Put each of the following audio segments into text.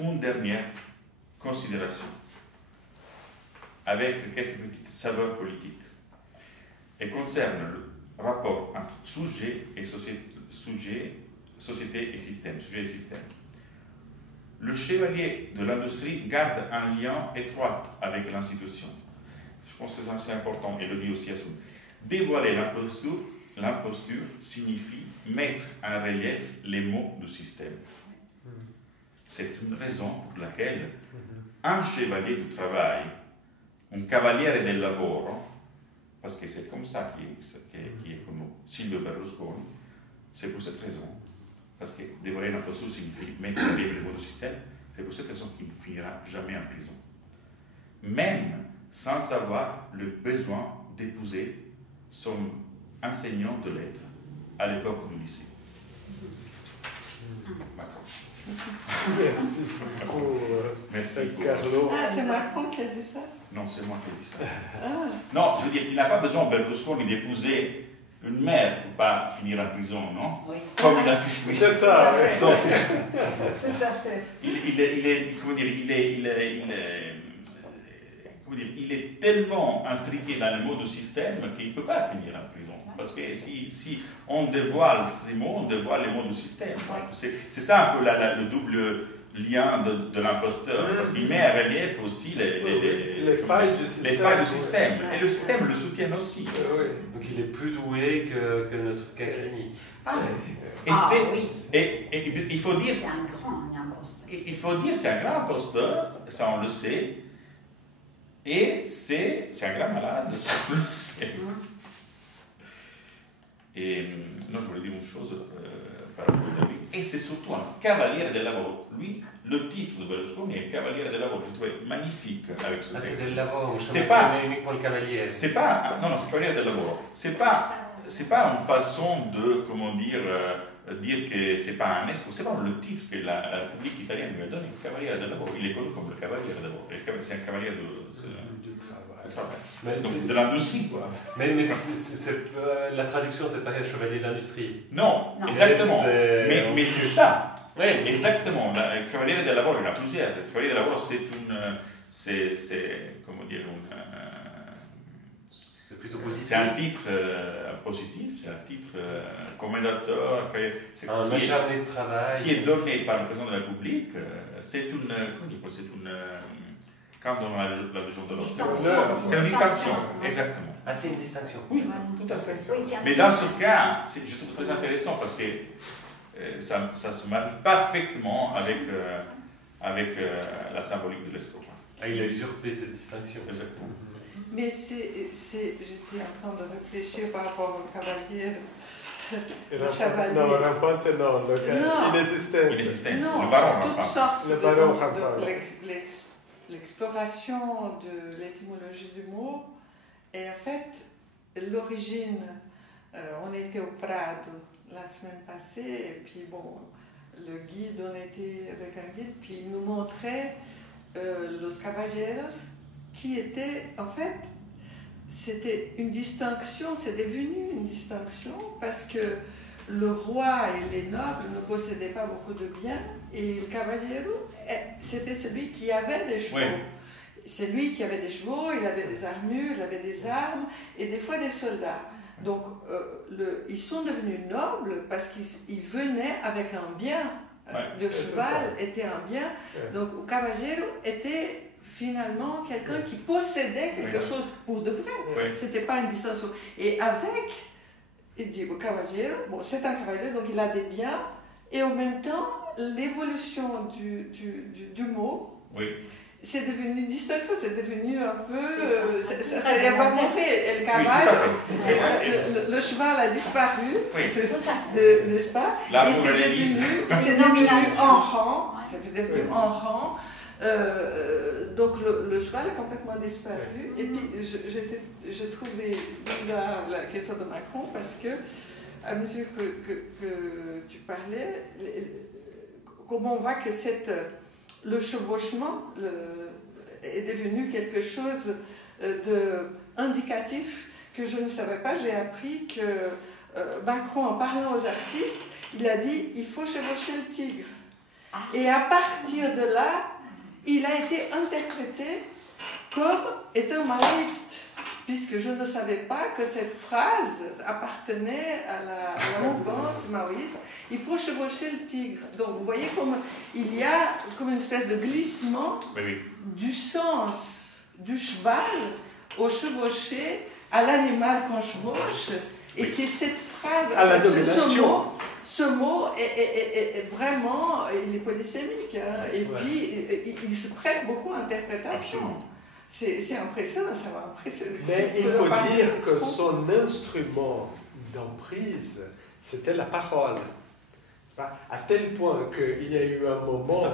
une dernière considération, avec quelques petites saveurs politiques. Elle concerne le rapport entre sujet et société et système, sujet et système. Le chevalier de l'industrie garde un lien étroit avec l'institution. Je pense que c'est important, et le dit aussi Assoum. Dévoiler l'imposture signifie mettre en relief les mots du système. C'est une raison pour laquelle un chevalier du travail, un cavaliere del lavoro, parce que c'est comme ça qui est connu, Silvio Berlusconi, c'est pour cette raison, parce que dévoiler l'imposture signifie mettre en relief les mots du système, c'est pour cette raison qu'il ne finira jamais en prison. Même sans avoir le besoin d'épouser son enseignant de lettres à l'époque du lycée. Macron. Merci beaucoup, Merci Carlo. Ah, c'est Macron qui a dit ça? Non, c'est moi qui ai dit ça. Ah. Non, je veux dire, il n'a pas besoin, Berlusconi, d'épouser une mère pour ne pas finir en prison, non? Oui. Comme il a fait. C'est ça, oui. Donc, Tout à fait. il est tellement intrigué dans le mot du système qu'il ne peut pas finir en prison. Parce que si on dévoile ces mots, on dévoile les mots du système. C'est ça un peu le double lien de l'imposteur, parce qu'il met en relief aussi les failles du système. Les failles du système. Et le système le soutient aussi. Oui. Donc il est plus doué que notre Cacani. Et il faut dire... C'est un grand imposteur. Il faut dire c'est un grand imposteur, ça on le sait, et c'est un grand malade, ça on le sait. Et non, je voulais dire une chose par rapport à lui. Et c'est surtout un cavaliere del lavoro. Lui, le titre de Berlusconi est cavaliere del lavoro. Je trouvais magnifique avec ce texte. C'est del lavoro, c'est pas uniquement le cavalier. C'est pas, non, c'est cavaliere del lavoro. C'est pas une façon de, comment dire que c'est pas un escroc. C'est pas le titre que la République italienne lui a donné, cavaliere del lavoro. Il est connu comme le cavaliere del lavoro. C'est un cavalier du travail. Donc de l'industrie, quoi. Mais la traduction, c'est pas chevalier de l'industrie. Non, exactement. Mais c'est ça. Oui, exactement. Le cavaliere del lavoro, il y en a plusieurs. Le cavaliere del lavoro, c'est comment dire, c'est plutôt positif. C'est un titre positif, c'est un titre commendateur, un acharné de travail. Qui est donné par le président de la République. C'est une, comment dire, c'est une, quand on a la Légion de l'Honneur. C'est une distinction, exactement. Ah, c'est une distinction. Oui, tout à fait. Oui, mais dans ce cas, je trouve très intéressant parce que ça se marie parfaitement avec la symbolique de l'escroc. Ah, il a usurpé cette distinction. Exactement. Mais j'étais en train de réfléchir par rapport au cavalier. Le chevalier. Non, rampante, non. Inesistente. Non, Le baron toutes rampante. sortes Le baron de rampante. l'exploration de l'étymologie du mot. Et en fait, l'origine, on était au Prado la semaine passée, et puis bon, le guide, on était avec un guide, puis il nous montrait Los Caballeros, qui était, en fait, c'était une distinction, c'est devenu une distinction, parce que le roi et les nobles ne possédaient pas beaucoup de biens, et le cavaliero, c'était celui qui avait des chevaux. Oui. C'est lui qui avait des chevaux, il avait des armures, il avait des armes, et des fois des soldats. Donc, ils sont devenus nobles parce qu'ils venaient avec un bien. Le cheval était un bien. Donc, le cavaliero était finalement quelqu'un qui possédait quelque chose pour de vrai. Ce n'était pas une distinction. Et avec, il dit, le cavaliero, bon, c'est un cavalier, donc il a des biens, et en même temps, l'évolution du mot, c'est devenu une distinction, c'est devenu un peu... ça a montré, le cavalier, le cheval a disparu, n'est-ce pas? Et c'est devenu en rang, donc le cheval a complètement disparu. Et puis j'ai trouvé bizarre la question de Macron parce que, à mesure que tu parlais, comment on voit que le chevauchement est devenu quelque chose d'indicatif que je ne savais pas. J'ai appris que Macron, en parlant aux artistes, il a dit il faut chevaucher le tigre. Et à partir de là, il a été interprété comme étant maoïste, puisque je ne savais pas que cette phrase appartenait à la mouvance maoïste. Il faut chevaucher le tigre. Donc vous voyez comme il y a comme une espèce de glissement du sens du cheval au chevauché, à l'animal qu'on chevauche, et que cette phrase, à la domination. Ce mot est vraiment, il est polysémique, hein, et puis il se prête beaucoup à l'interprétation. C'est impressionnant, ça m'a impressionné. Mais il faut dire que son instrument d'emprise, c'était la parole. À tel point qu'il y a eu un moment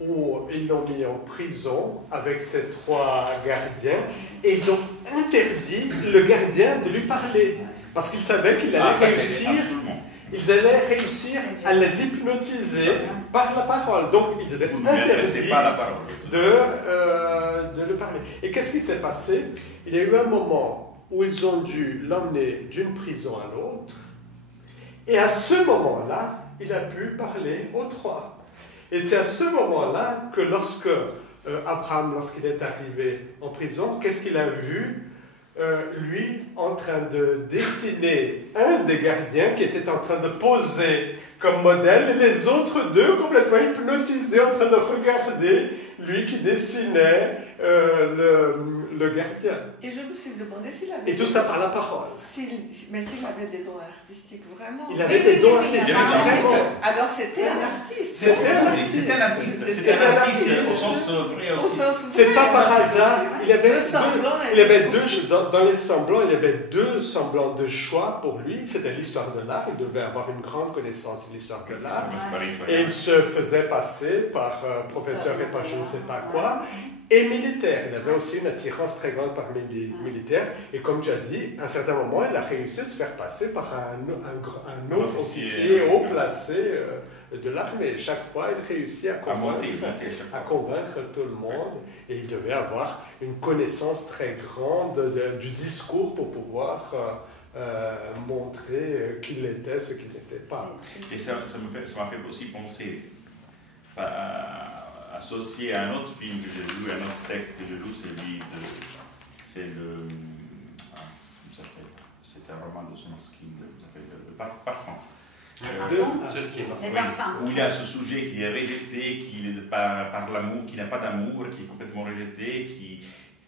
où ils l'ont mis en prison avec ses 3 gardiens et ils ont interdit le gardien de lui parler parce qu'ils savaient qu'il allait réussir. Ils allaient réussir à les hypnotiser par la parole. Donc, ils étaient interdits de le parler. Et qu'est-ce qui s'est passé? Il y a eu un moment où ils ont dû l'emmener d'une prison à l'autre. Et à ce moment-là, il a pu parler aux 3. Et c'est à ce moment-là que lorsque Abraham, lorsqu'il est arrivé en prison, qu'est-ce qu'il a vu? Lui en train de dessiner un des gardiens qui était en train de poser comme modèle, et les autres 2 complètement hypnotisés en train de regarder lui qui dessinait le gardien. Et je me suis demandé s'il avait... Et tout ça par la parole. Mais s'il avait des dons artistiques, vraiment. Il avait des dons artistiques, vraiment. Alors c'était un artiste. C'était un artiste au sens vrai aussi. C'est pas par hasard. Il y avait dans les semblants, il y avait 2 semblants de choix pour lui. C'était l'histoire de l'art. Il devait avoir une grande connaissance de l'histoire de l'art. Et il se faisait passer par professeur et par je ne sais pas quoi. Et militaire. Il avait aussi une attirance très grande par les militaires. Et comme tu as dit, à un certain moment, il a réussi à se faire passer par un autre officier haut placé de l'armée. Chaque fois, il réussit à convaincre tout le monde. Et il devait avoir une connaissance très grande du discours pour pouvoir montrer qu'il était ce qu'il n'était pas. Et ça m'a fait aussi penser associé à un autre film que j'ai lu, un autre texte que j'ai lu, c'est un roman de Somansky, le Parfum. Où il y a ce sujet qui est rejeté, qui est par l'amour, qui n'a pas d'amour, qui est complètement rejeté,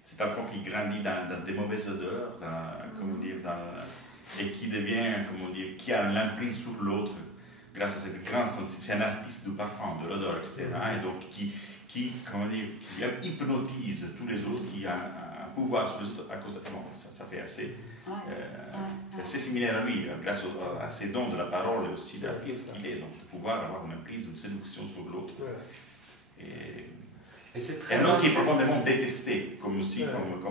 c'est un enfant qui grandit dans des mauvaises odeurs, et qui devient, qui a l'emprise sur l'autre. Grâce à cette grande sensibilité, c'est un artiste du parfum, de l'odeur, etc. Et donc qui hypnotise tous les autres, qui a un pouvoir sur les autres à cause de... Bon, ça fait assez... c'est assez similaire à lui, grâce à ses dons de la parole et aussi d'artiste qu'il est, donc de pouvoir avoir une emprise, une séduction sur l'autre. Et un autre qui est profondément détesté, comme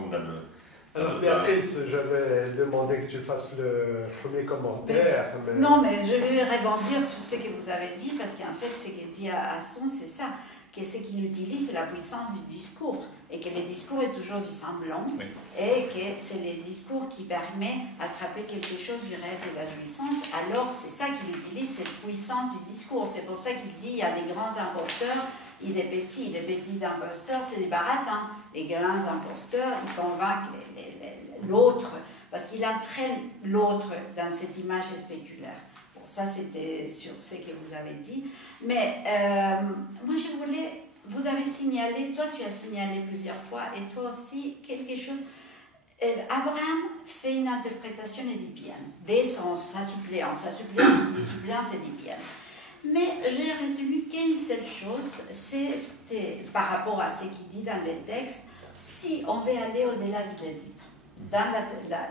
dans le... Alors Béatrice, j'avais demandé que tu fasses le premier commentaire. Non, mais je vais rebondir sur ce que vous avez dit, parce qu'en fait, ce qu'il dit à Asson, c'est ça, que ce qu'il utilise, c'est la puissance du discours, et que le discours est toujours du semblant, et que c'est le discours qui permet d'attraper quelque chose du rêve et de la jouissance. Alors, c'est ça qu'il utilise, cette puissance du discours. C'est pour ça qu'il dit, il y a des grands imposteurs, et des petits imposteurs, c'est des baratins. Les grands imposteurs, ils convainquent l'autre, parce qu'il entraîne l'autre dans cette image spéculaire. Bon, ça, c'était sur ce que vous avez dit. Mais moi, je voulais... Vous avez signalé, toi, tu as signalé plusieurs fois, et toi aussi, quelque chose... Abraham fait une interprétation édipienne, dès sa suppléance. Sa suppléance édipienne. Mais j'ai retenu qu'une seule chose, c'était par rapport à ce qu'il dit dans les textes, si on veut aller au-delà du l'Édipe. Dans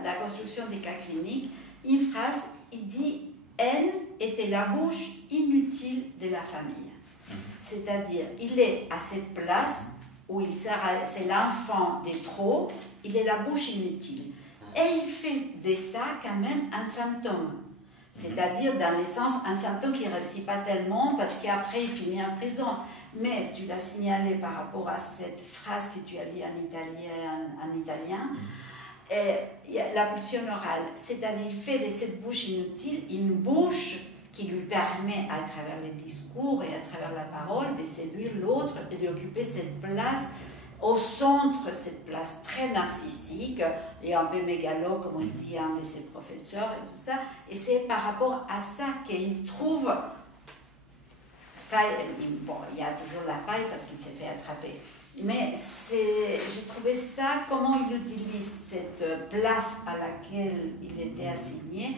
la construction des cas cliniques, une phrase, il dit « Haine était la bouche inutile de la famille ». C'est-à-dire, il est à cette place où c'est l'enfant des trop, il est la bouche inutile. Et il fait de ça quand même un symptôme. C'est-à-dire, dans le sens, un symptôme qui ne réussit pas tellement parce qu'après, il finit en prison. Mais tu l'as signalé par rapport à cette phrase que tu as lue en italien, la pulsion orale. C'est-à-dire, il fait de cette bouche inutile une bouche qui lui permet à travers les discours et à travers la parole de séduire l'autre et d'occuper cette place au centre, cette place très narcissique et un peu mégalo, comme il dit un de ses professeurs et tout ça. Et c'est par rapport à ça qu'il trouve faille. Bon, il y a toujours la faille parce qu'il s'est fait attraper. Mais j'ai trouvé ça, comment il utilise cette place à laquelle il était assigné